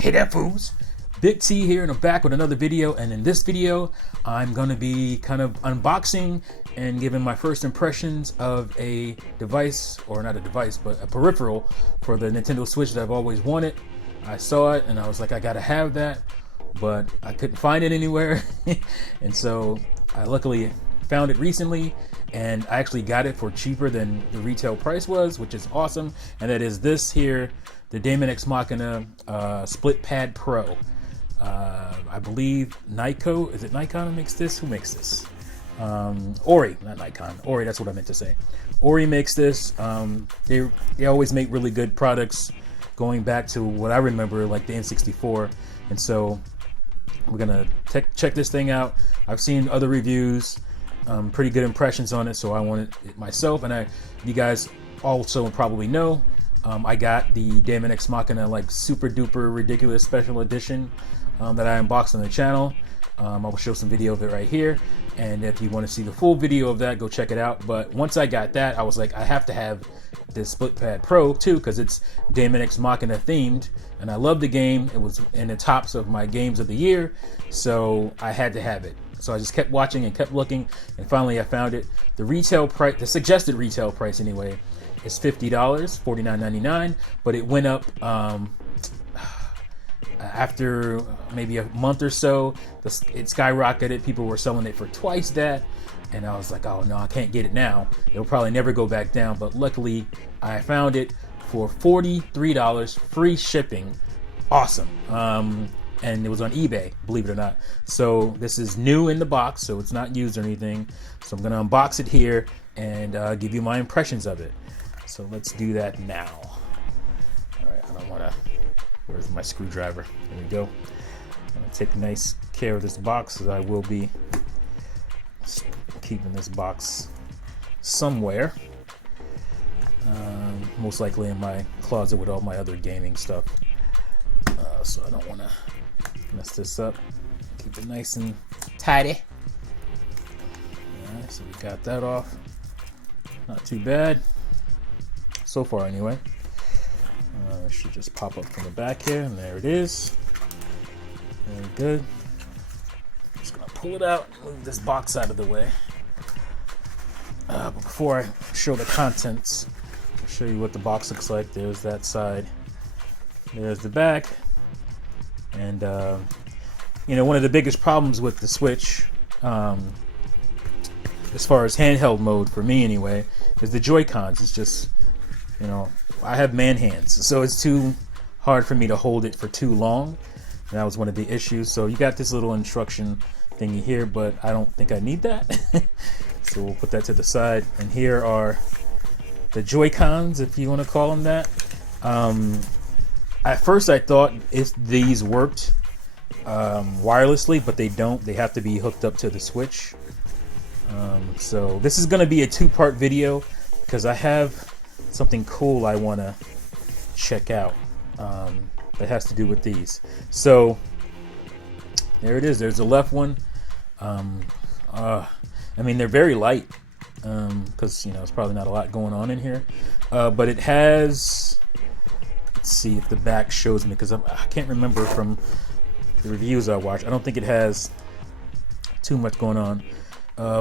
Hey there, fools. Big T here, and I'm back with another video. And in this video, I'm going to be kind of unboxing and giving my first impressions of a device, or not a device, but a peripheral for the Nintendo Switch that I've always wanted. I saw it and I was like, I gotta have that, but I couldn't find it anywhere. And so I luckily found it recently, and I actually got it for cheaper than the retail price was, which is awesome. And that is this here, the Daemon X Machina Split Pad Pro. I believe Nikon, is it Nikon who makes this? Who makes this? Ori, not Nikon. Ori, that's what I meant to say. Ori makes this. They always make really good products, going back to what I remember, like the N64. And so we're gonna check this thing out. I've seen other reviews, pretty good impressions on it, so I wanted it myself. And you guys also probably know, I got the Daemon X Machina like super duper ridiculous special edition that I unboxed on the channel. I will show some video of it right here, and if you want to see the full video of that, go check it out. But once I got that, I was like, I have to have this Split Pad Pro too, because it's Daemon X Machina themed, and I love the game. It was in the tops of my games of the year, so I had to have it. So I just kept watching and kept looking, and finally I found it. The retail price, the suggested retail price anyway, is $50, $49.99, but it went up after maybe a month or so. It skyrocketed. People were selling it for twice that, and I was like, oh no, I can't get it now. It'll probably never go back down. But luckily I found it for $43, free shipping. Awesome. And it was on eBay, believe it or not. So this is new in the box, so it's not used or anything. So I'm gonna unbox it here and give you my impressions of it. So let's do that now. All right, I don't wanna, where's my screwdriver? There we go. I'm gonna take nice care of this box, as I will be keeping this box somewhere. Most likely in my closet with all my other gaming stuff. So I don't wanna mess this up. Keep it nice and tidy. All right, so we got that off. Not too bad. So far anyway. It should just pop up from the back here, and there it is. Very good. I'm just gonna pull it out, move this box out of the way. But before I show the contents, I'll show you what the box looks like. There's that side. There's the back. And you know, one of the biggest problems with the Switch, as far as handheld mode for me anyway, is the Joy-Cons. It's just, you know, I have man hands, so it's too hard for me to hold it for too long. And that was one of the issues. So you got this little instruction thingy here, but I don't think I need that. So we'll put that to the side. And here are the Joy-Cons, if you want to call them that. At first I thought if these worked wirelessly, but they don't. They have to be hooked up to the Switch. So this is going to be a two-part video, because I have something cool I want to check out that has to do with these. So there it is. There's the left one. I mean, they're very light, because you know, it's probably not a lot going on in here, but it has, let's see if the back shows me, because I can't remember from the reviews I watched. I don't think it has too much going on.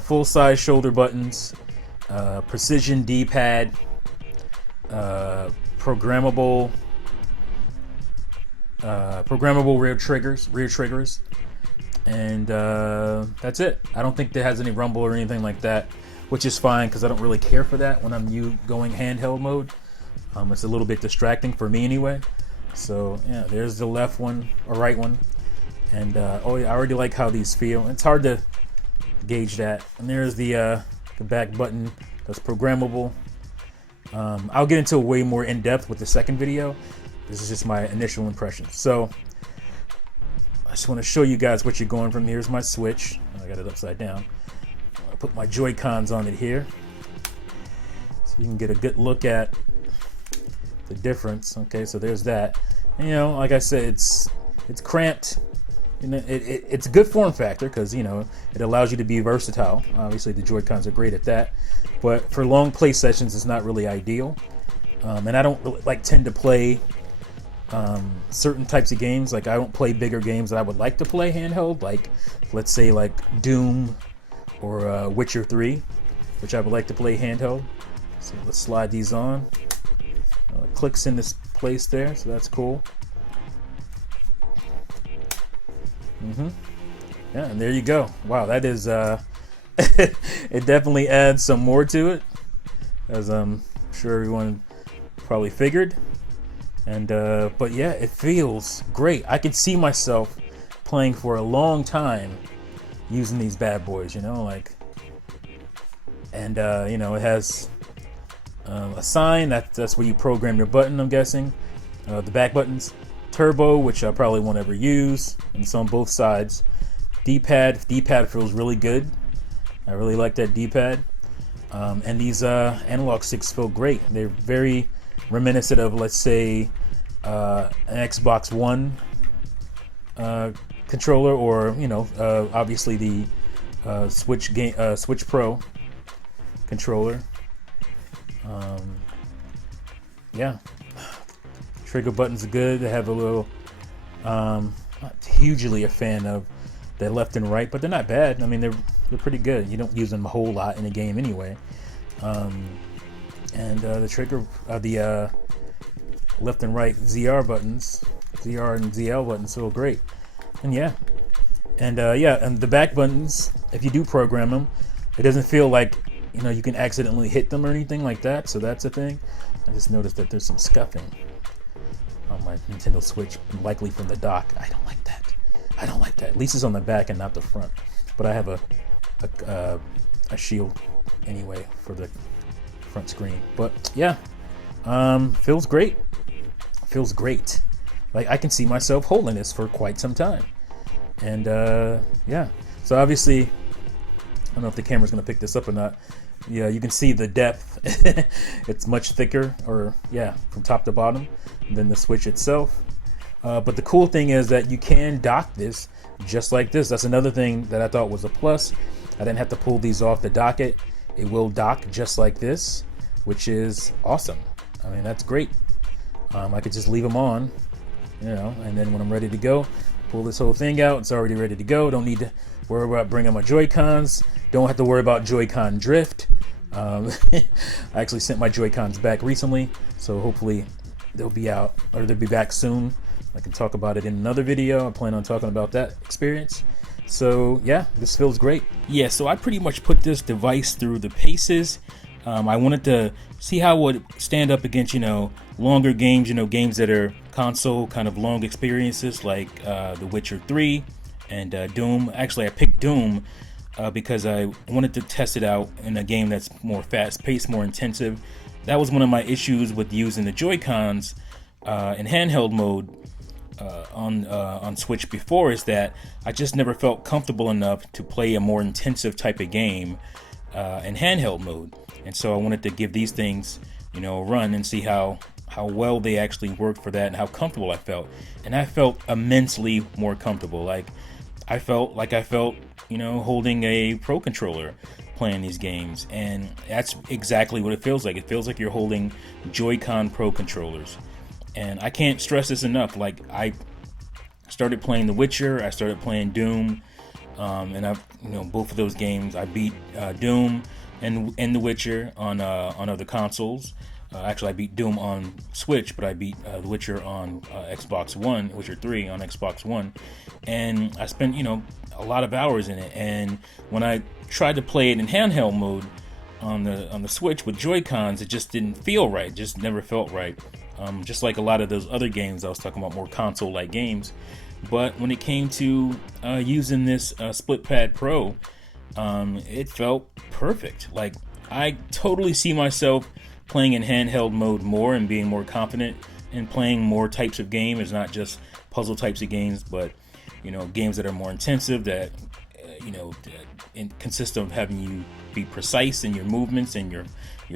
Full-size shoulder buttons, precision D-pad, programmable rear triggers, and that's it. I don't think there has any rumble or anything like that, which is fine, because I don't really care for that when I'm going handheld mode. It's a little bit distracting for me anyway. So yeah, there's the left one, or right one, and oh yeah, I already like how these feel. It's hard to gauge that. And there's the back button that's programmable. I'll get into way more in depth with the second video. This is just my initial impressions. So I just want to show you guys what you're going from. Here's my Switch. I got it upside down. I'll put my Joy-Cons on it here, so you can get a good look at the difference. Okay, so there's that. And, you know, like I said, it's cramped. You know, it's a good form factor, because you know, it allows you to be versatile. Obviously the Joy-Cons are great at that, but for long play sessions it's not really ideal. And I don't really tend to play certain types of games. Like I don't play bigger games that I would like to play handheld, like let's say like Doom or Witcher 3, which I would like to play handheld. So let's slide these on. It clicks in this place there, so that's cool. Yeah, and there you go. Wow, that is it definitely adds some more to it, as I'm sure everyone probably figured. And but yeah, it feels great. I can see myself playing for a long time using these bad boys, you know, like, and you know, it has a sign that's where you program your button, I'm guessing, the back buttons. Turbo, which I probably won't ever use, and it's on both sides. D-pad feels really good. I really like that D-pad. And these analog sticks feel great. They're very reminiscent of, let's say, an Xbox One controller, or you know, obviously the Switch Pro controller. Yeah, trigger buttons are good. They have a little. Not hugely a fan of the left and right, but they're not bad. I mean, they're pretty good. You don't use them a whole lot in a game anyway. And the trigger, the left and right ZR buttons, ZR and ZL buttons feel great. And yeah, and the back buttons, if you do program them, it doesn't feel like, you know, you can accidentally hit them or anything like that. So that's a thing. I just noticed that there's some scuffing on my Nintendo Switch, likely from the dock. I don't like that. At least it's on the back and not the front. But I have a shield anyway for the front screen. But yeah, feels great. Like I can see myself holding this for quite some time. And yeah, so obviously, I don't know if the camera's gonna pick this up or not. Yeah, you can see the depth. It's much thicker, or yeah, from top to bottom than the Switch itself. But the cool thing is that you can dock this just like this. That's another thing that I thought was a plus. I didn't have to pull these off to dock it. It will dock just like this, which is awesome. I mean, that's great. I could just leave them on, you know, and then when I'm ready to go, pull this whole thing out. It's already ready to go. Don't need to worry about bringing my Joy-Cons. Don't have to worry about Joy-Con drift. I actually sent my Joy-Cons back recently, so hopefully they'll be out, or they'll be back soon. I can talk about it in another video. I plan on talking about that experience. So yeah, this feels great. Yeah, so I pretty much put this device through the paces. I wanted to see how it would stand up against, you know, longer games, you know, games that are console kind of long experiences, like The Witcher 3 and Doom. Actually, I picked Doom because I wanted to test it out in a game that's more fast-paced, more intensive. That was one of my issues with using the Joy-Cons in handheld mode on Switch before, is that I just never felt comfortable enough to play a more intensive type of game in handheld mode. And so I wanted to give these things, you know, a run and see how well they actually worked for that and how comfortable I felt. And I felt immensely more comfortable. Like I felt, you know, holding a Pro controller playing these games. And that's exactly what it feels like. It feels like you're holding Joy-Con Pro controllers. And I can't stress this enough. Like I started playing The Witcher, I started playing Doom, and I've, you know, both of those games I beat Doom and The Witcher on other consoles. Actually, I beat Doom on Switch, but I beat The Witcher on Xbox One, Witcher 3 on Xbox One, and I spent, you know, a lot of hours in it. And when I tried to play it in handheld mode on the Switch with Joy-Cons, it just didn't feel right. It just never felt right. Just like a lot of those other games I was talking about, more console-like games. But when it came to using this Split Pad Pro, it felt perfect. Like I totally see myself playing in handheld mode more and being more confident in playing more types of games. It's not just puzzle types of games, but, you know, games that are more intensive, that you know, consist of having you be precise in your movements and your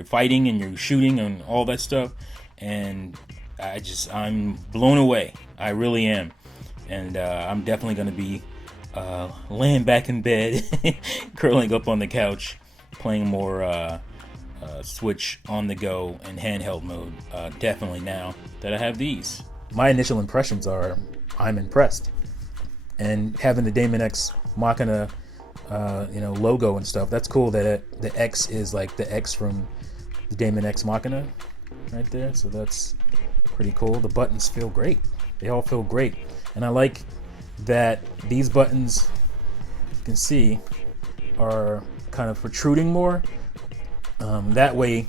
fighting and your shooting and all that stuff. And I'm blown away. I really am. And I'm definitely going to be laying back in bed, curling up on the couch, playing more Switch on the go and handheld mode. Definitely now that I have these. my initial impressions are I'm impressed. And having the Damon X Machina, logo and stuff, that's cool. That the X is like the X from the Damon X Machina right there. So that's pretty cool. The buttons feel great. They all feel great. And I like that these buttons, you can see, are kind of protruding more. That way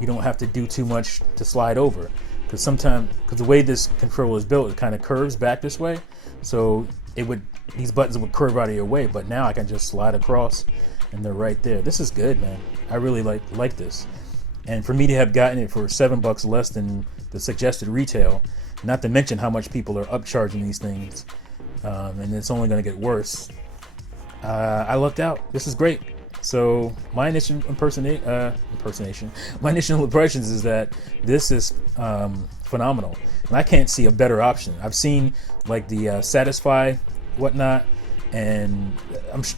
you don't have to do too much to slide over. Because the way this controller is built, it kind of curves back this way. So these buttons would curve out of your way, but now I can just slide across and they're right there. This is good, man. I really like this. And for me to have gotten it for $7 less than the suggested retail, not to mention how much people are upcharging these things, and it's only going to get worse. I lucked out. This is great. So my initial my initial impressions is that this is phenomenal, and I can't see a better option. I've seen like the Satisfy whatnot, and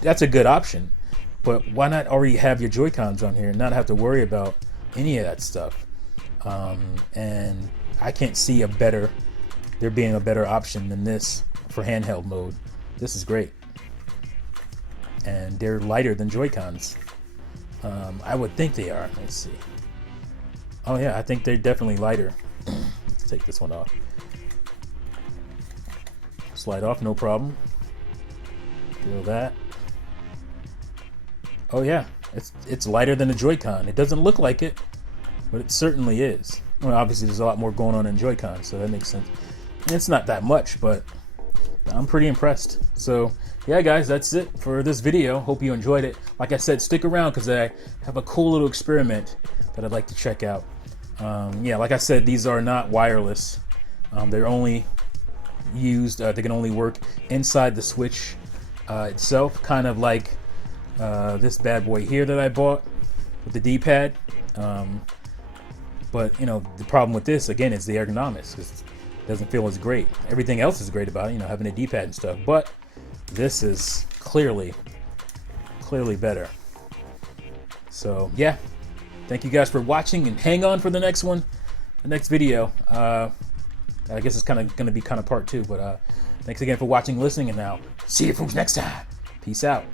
that's a good option. But why not already have your Joy-Cons on here and not have to worry about any of that stuff? And I can't see there being a better option than this for handheld mode. This is great. And they're lighter than Joy-Cons. I would think they are. Let's see. Oh yeah, I think they're definitely lighter. Let's take this one off. Slide off, no problem. Feel that. Oh yeah, it's lighter than a Joy-Con. It doesn't look like it, but it certainly is. Well, obviously there's a lot more going on in Joy-Con, so that makes sense. And it's not that much, but I'm pretty impressed. So yeah, guys, that's it for this video. Hope you enjoyed it. Like I said, stick around because I have a cool little experiment that I'd like to check out. Yeah, like I said, these are not wireless. They're only used, they can only work inside the Switch itself, kind of like this bad boy here that I bought with the D-pad. But the problem with this, again, is the ergonomics. It doesn't feel as great. Everything else is great about it, having a D-pad and stuff, but this is clearly better. So yeah, thank you guys for watching, and hang on for the next video. I guess it's kind of going to be kind of part 2, but thanks again for watching, listening, and now see you folks next time. Peace out.